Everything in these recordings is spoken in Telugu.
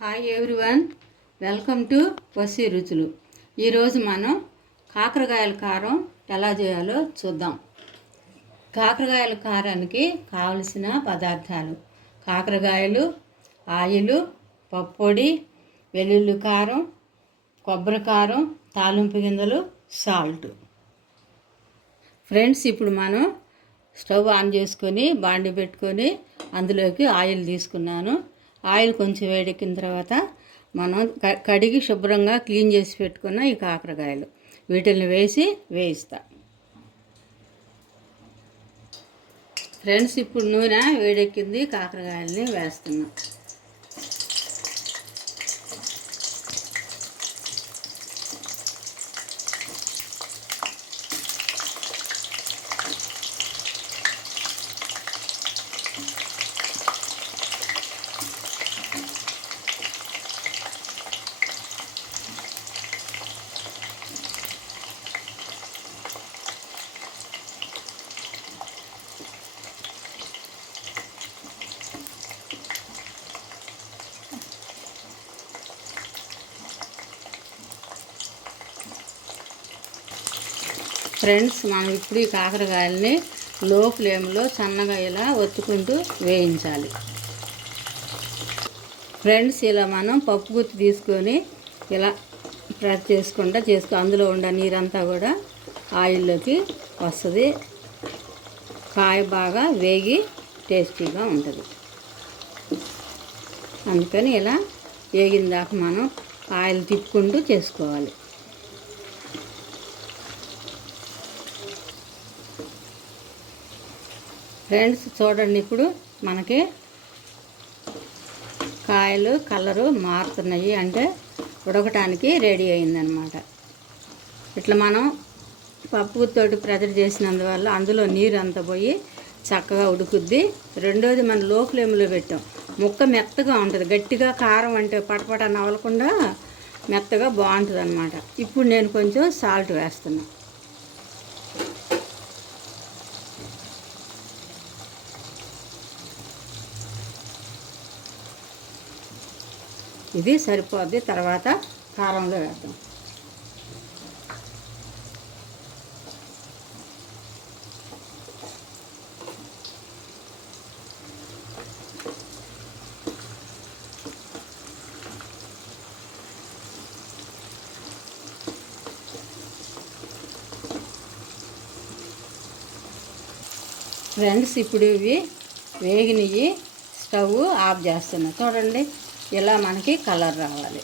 Hi everyone welcome to Vasi Ruchulu. ఈరోజు మనం కాకరకాయల కారం ఎలా చేయాలో చూద్దాం. కాకరకాయల కారానికి కావలసిన పదార్థాలు కాకరకాయలు ఆయిలు పప్పొడి వెల్లుల్లి కారం కొబ్బరి కారం తాలింపు గింజలు సాల్ట్ ఫ్రెండ్స్ ఇప్పుడు మనం స్టవ్ ఆన్ చేసుకొని బాండి పెట్టుకొని అందులోకి ఆయిల్ తీసుకున్నాను. ఆయిల్ కొంచెం వేడెక్కిన తర్వాత మనం కడిగి శుభ్రంగా క్లీన్ చేసి పెట్టుకున్న ఈ కాకరకాయలు. వీటిని వేసి వేయిస్తా. ఫ్రెండ్స్ ఇప్పుడు నూనె వేడెక్కింది కాకరకాయలని వేస్తున్నాం. ఫ్రెండ్స్ మనం ఇప్పుడు ఈ కాకరకాయలని లో ఫ్లేమ్లో సన్నగా ఇలా ఒత్తుకుంటూ వేయించాలి. ఫ్రెండ్స్ ఇలా మనం పప్పు గుత్తి తీసుకొని ఇలా ప్రెస్ చేసుకుంటా చేసుకో అందులో ఉండే నీరంతా కూడా ఆయిల్లోకి వస్తుంది. కాయ బాగా వేగి టేస్టీగా ఉంటుంది. అందుకని ఇలా వేగిన దాకా మనం ఆయిల్ తిప్పుకుంటూ చేసుకోవాలి. ఫ్రెండ్స్ చూడండి ఇప్పుడు మనకి కాయలు కలరు మారుతున్నాయి. అంటే ఉడకటానికి రెడీ అయిందనమాట. ఇట్లా మనం పప్పుతోటి ప్రెజర్ చేసినందువల్ల అందులో నీరు అంతా పోయి చక్కగా ఉడుకుద్ది. రెండోది మనం లో ఫ్లేమ్లో పెట్టాం. ముక్క మెత్తగా ఉంటుంది. గట్టిగా కారం అంటే పటపట నవలకుండా మెత్తగా బాగుంటుంది అనమాట ఇప్పుడు నేను కొంచెం సాల్ట్ వేస్తున్నాను ఇది సరిపోద్ది. తర్వాత కారంలో వేద్దాం. ఫ్రెండ్స్ ఇప్పుడు ఇవి వేగినవి స్టవ్ ఆఫ్ చేస్తున్నా. చూడండి. ఇలా మనకి కలర్ రావాలి.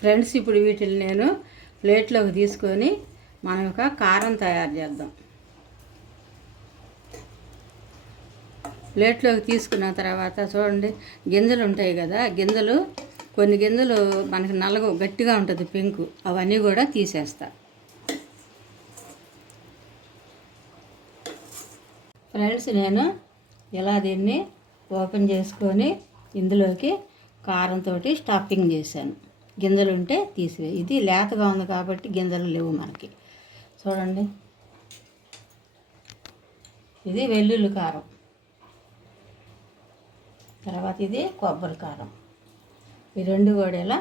ఫ్రెండ్స్ ఇప్పుడు వీటిని నేను ప్లేట్లోకి తీసుకొని మనం ఒక కారం తయారు చేద్దాం. ప్లేట్లోకి తీసుకున్న తర్వాత చూడండి గింజలు ఉంటాయి కదా గింజలు కొన్ని గింజలు మనకి నల్లగ గట్టిగా ఉంటుంది పెంకు అవన్నీ కూడా తీసేస్తా. ఫ్రెండ్స్ నేను ఇలా దీన్ని ఓపెన్ చేసుకొని ఇందులోకి కారంతో స్టఫింగ్ చేశాను. గింజలు ఉంటే తీసివే. ఇది లేతగా ఉంది కాబట్టి గింజలు లేవు మనకి. చూడండి. ఇది వెల్లుల్లి కారం. తర్వాత ఇది కొబ్బరి కారం. ఈ రెండు కూడా ఇలా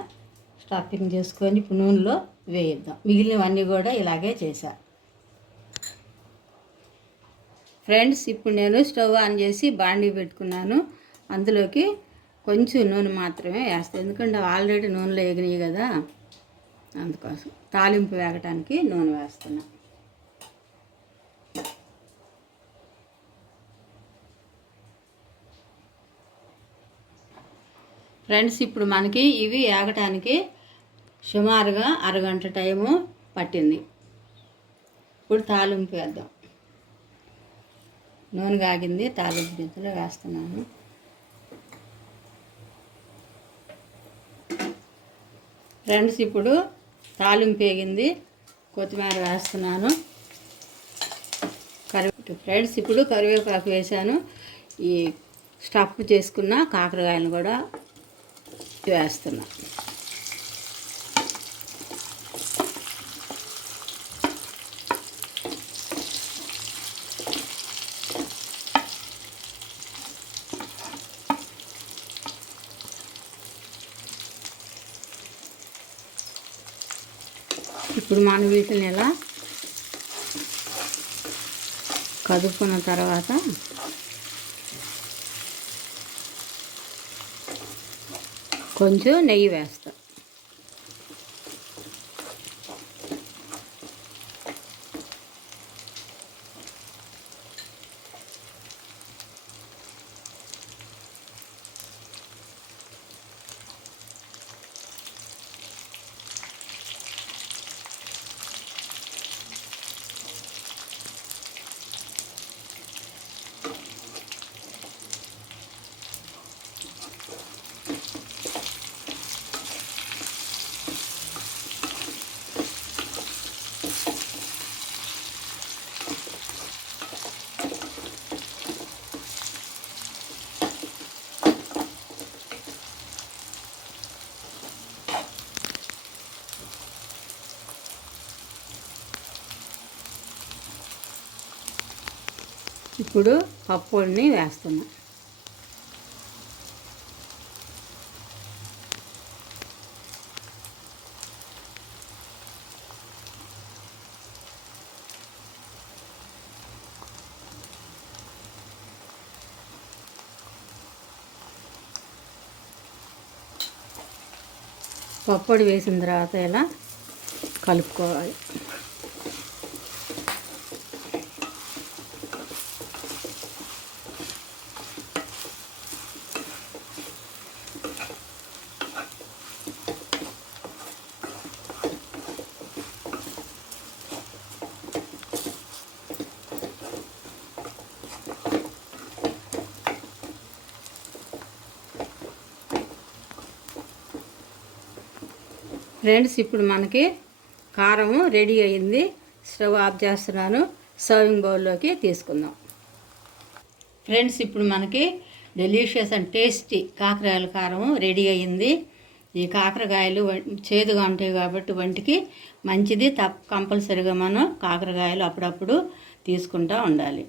స్టఫింగ్ చేసుకొని ఇప్పుడు నూనెలో వేయిద్దాం. మిగిలినవన్నీ కూడా ఇలాగే చేశా. ఫ్రెండ్స్ ఇప్పుడు నేను స్టవ్ ఆన్ చేసి బాండీ పెట్టుకున్నాను. అందులోకి కొంచెం నూనె మాత్రమే వేస్తాను ఎందుకంటే ఆల్రెడీ నూనెలో ఎగినాయి కదా. అందుకోసం తాలింపు వేగటానికి నూనె వేస్తున్నాను ఫ్రెండ్స్ ఇప్పుడు మనకి ఇవి ఏగటానికి సుమారుగా అరగంట టైము పట్టింది. ఇప్పుడు తాలింపు వేద్దాం. నూనె కాగింది తాలింపు గింజలు వేస్తున్నాను. ఫ్రెండ్స్ ఇప్పుడు తాలింపు వేగింది కొత్తిమీర వేస్తున్నాను. కరివేపాకు. ఫ్రెండ్స్ ఇప్పుడు కరివేపాకు వేసాను ఈ స్టఫ్ చేసుకున్న కాకరకాయలను కూడా వేస్తున్నా. ఇప్పుడు మన వీటిని ఎలా కదుపుకున్న తర్వాత కొంచెం నెయ్యి వేస్తా ఇప్పుడు పప్పుని వేస్తున్నా. పప్పొడి వేసిన తర్వాత ఇలా కలుపుకోవాలి? ఫ్రెండ్స్ ఇప్పుడు మనకి కారం రెడీ అయింది. స్టవ్ ఆఫ్ చేస్తున్నాను. సర్వింగ్ బౌల్లోకి తీసుకుందాం. ఫ్రెండ్స్ ఇప్పుడు మనకి డెలిషియస్ అండ్ టేస్టీ కాకరకాయల కారం రెడీ అయింది. ఈ కాకరకాయలు వం- చేదుగా ఉంటాయి కాబట్టి వంటికి మంచిది తప్ప కంపల్సరిగా మనం కాకరకాయలు అప్పుడప్పుడు తీసుకుంటూ ఉండాలి.